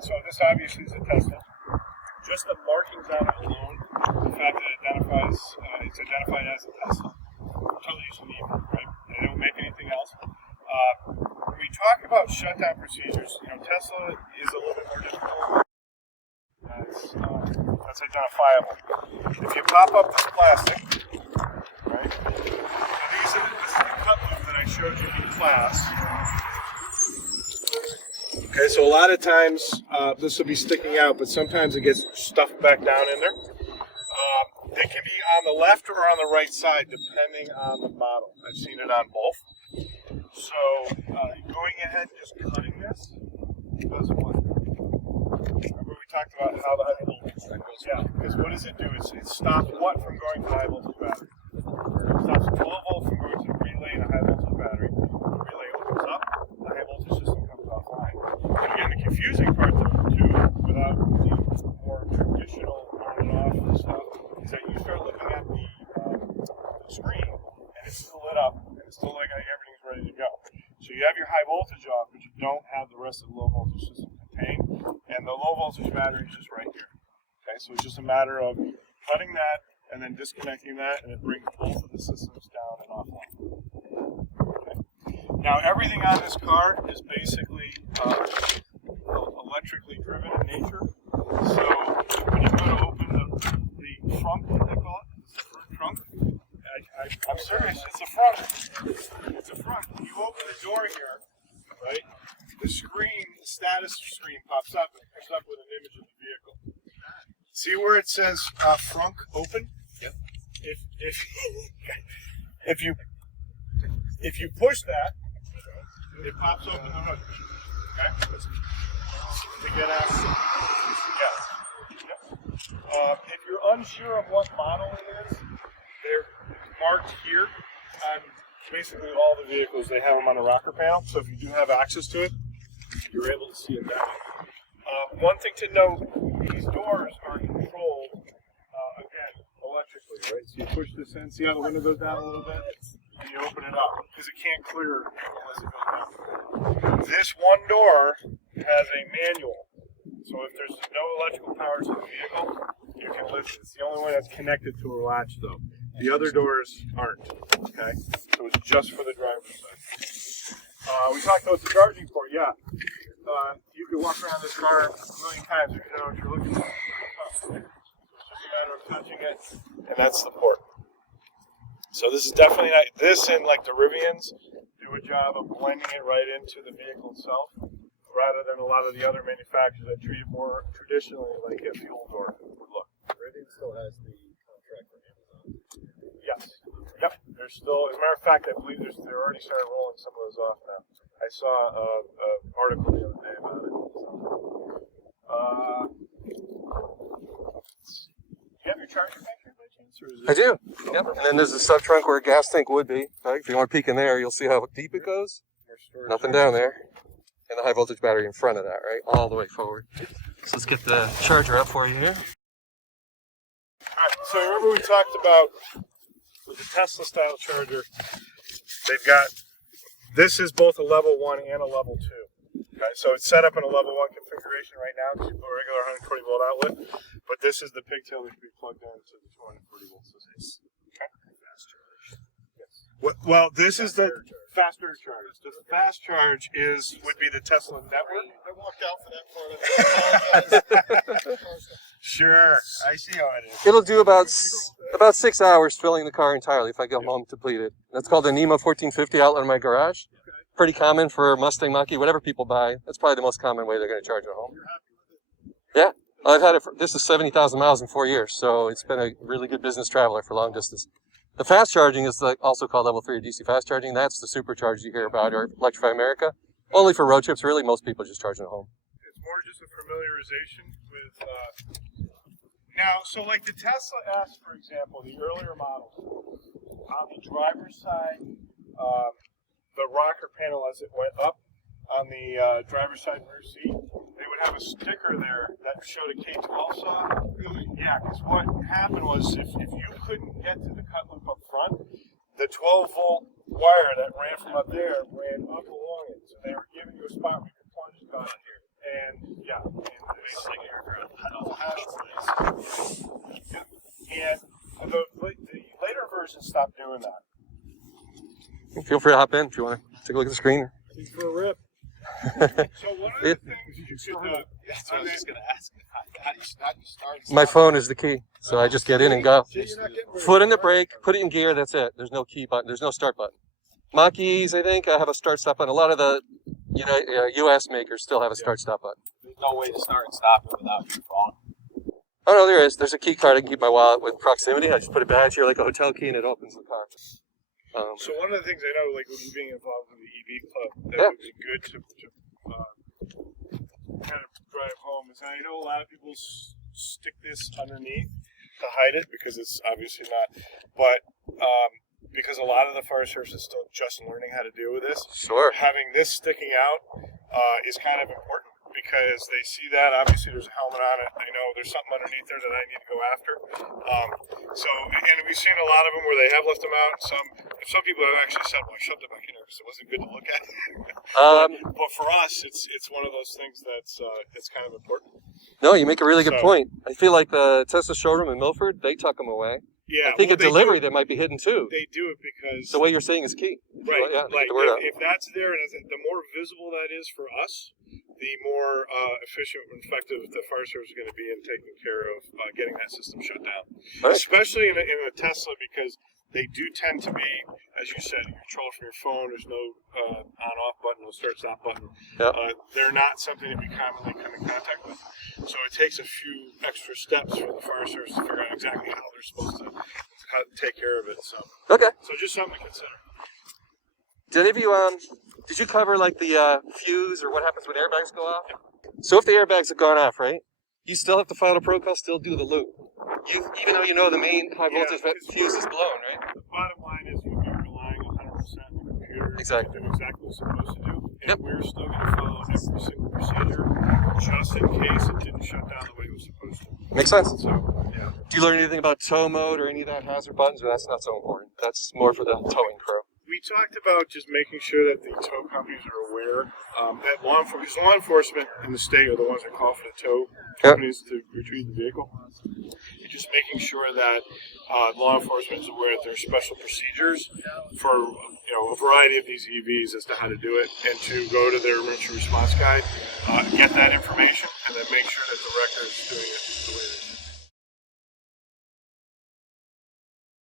So this obviously is a Tesla. Just the markings on it alone, the fact that it's identified as a Tesla, totally unique, right? They don't make anything else. When we talk about shutdown procedures, Tesla is a little bit more difficult. That's identifiable. If you pop up this plastic, right? So this is the cut loop that I showed you in class. Okay, so a lot of times this will be sticking out, but sometimes it gets stuffed back down in there. They can be on the left or on the right side, depending on the model. I've seen it on both. So going ahead and just cutting this does what? Remember we talked about how the high voltage goes? Yeah, because what does it do? It stops what from going to high voltage battery? It stops a 12 volt from going to the relay in a high voltage battery. The relay opens up, the high voltage system comes offline. And again, the confusing part though, too, without the more traditional on and off stuff, is that you start looking at the screen and it's still lit up and it's still like everything's ready to go. So you have your high voltage off, but you don't have the rest of the low voltage system contained, and the low voltage battery is just right here. Okay, so it's just a matter of cutting that and then disconnecting that, and it brings both of the systems down and offline. Okay. Now everything on this car is basically electrically driven in nature. So when you go to open the trunk, what they call it, the front trunk. I'm serious, it's a front. It's a front. You open the door here, right? The screen, the status screen pops up and it comes up with an image of the vehicle. See where it says frunk open? Yep. If you push that, it pops open the hood. Okay? To get access. Yeah. If you're unsure of what model it is, they're marked here on basically all the vehicles. They have them on a rocker panel, so if you do have access to it, you're able to see it that way. One thing to note, these doors are controlled, again, electrically, right? So you push this in, see how the window goes down a little bit? And you open it up, because it can't clear unless it goes down. This one door has a manual, so if there's no electrical power to the vehicle, you can lift it. It's the only one that's connected to a latch, though. The other doors aren't, okay? So it's just for the driver's side. We talked about the charging port, yeah. You could walk around this car a million times if you know what you're looking for. It's just a matter of touching it, and that's the port. So this is definitely not, this and like the Rivians do a job of blending it right into the vehicle itself, rather than a lot of the other manufacturers that treat it more traditionally like a fuel door would look. Rivian still has the contract for Amazon. Yes. Yep. There's still, as a matter of fact, I believe they're already started rolling some of those off now. I saw an article the other day about it. Do you have your charger back here by chance? Or is it... I do. Yep. And then there's a sub trunk where a gas tank would be. Right? If you want to peek in there, you'll see how deep it goes. Nothing down there. And the high voltage battery in front of that, right? All the way forward. So let's get the charger up for you here. Alright, so remember we talked about with the Tesla style charger, they've got, this is both a level 1 and a level 2. Okay, so it's set up in a level 1 configuration right now because you put a regular 120 volt outlet, but this is the pigtail that can be plugged into the 240 volt system. Okay. Well, this is the faster charge. The fast charge would be the Tesla network. I walked out for that part. Sure, I see how it is. It'll do about 6 hours filling the car entirely if I get home depleted. That's called the NEMA 1450 outlet in my garage. Pretty common for Mustang Mach-E, whatever people buy. That's probably the most common way they're going to charge it at home. Yeah, I've had it for, this is 70,000 miles in 4 years, so it's been a really good business traveler for long distance. The fast charging is also called level 3 DC fast charging. That's the supercharge you hear about, or Electrify America. Only for road trips, really. Most people just charge it at home. It's more just a familiarization with, now, so like the Tesla S, for example, the earlier models, on the driver's side, the rocker panel as it went up on the driver's side rear seat, they would have a sticker there that showed a K12 saw. Really? Yeah, because what happened was if you couldn't get to the cut loop up front, the 12 volt wire that ran from up there ran up along it. So they were giving you a spot where you could plunge the cut here. And yeah, It's like aircraft. Hash plates. And the later versions stopped doing that. Feel free to hop in if you want to take a look at the screen. Thanks for a rip. So one of the things you should That's what I was just going to ask. How do you start? My phone is the key, so I just get in and go. You're not getting very Foot in the far. brake, put it in gear, that's it. There's no key button, there's no start button. Mach-E's, I think, have a start-stop button. A lot of the US makers still have a start-stop button. There's no way to start and stop it without your phone. Oh no, there is. There's a key card. I can keep my wallet with proximity. I just put a badge here like a hotel key and it opens the car. So one of the things I know, like with you being involved in the EV club, that Yeah. would be good to kind of drive home is I know a lot of people stick this underneath to hide it because it's obviously not, but because a lot of the fire service is still just learning how to deal with this, Sure. having this sticking out is kind of important because they see that. Obviously, there's a helmet on it. They know there's something underneath there that I need to go after. And we've seen a lot of them where they have left them out. Some people have actually said, "Well, I shoved it back in there because it wasn't good to look at." But for us, it's one of those things that's kind of important. No, you make a really good So- point. I feel like the Tesla showroom in Milford, they tuck them away. Yeah, I think well, at delivery they they might be hidden too. do it because The way you're saying is key. right, Yeah, like get the word out. if that's there, and the more visible that is for us, the more efficient and effective the fire service is going to be in taking care of getting that system shut down. Right. Especially in a Tesla because they do tend to be, as you said, controlled from your phone. There's no on-off button, no start-stop button. Yep. They're not something that we commonly come in contact with. So it takes a few extra steps for the fire service to figure out exactly how they're supposed to take care of it. So Okay. just something to consider. Did any of you did you cover like the fuse or what happens when airbags go off? So if the airbags have gone off, right? You still have to file a protocol, still do the loop. Even though you know the main high voltage fuse is blown, right? The bottom line is you're relying 100% on the computer Exactly. to do exactly what it's supposed to do. And Yep. we're still going to follow every single procedure just in case it didn't shut down the way it was supposed to. Makes sense. So, yeah. Do you learn anything about tow mode or any of that hazard buttons? Or that's not so important. That's more for the towing crew. We talked about just making sure that the tow companies are aware that law enforcement in the state are the ones that call for the tow companies to retrieve the vehicle. And just making sure that law enforcement is aware that there are special procedures for a variety of these EVs as to how to do it, and to go to their emergency response guide, get that information, and then make sure that the record is doing it the way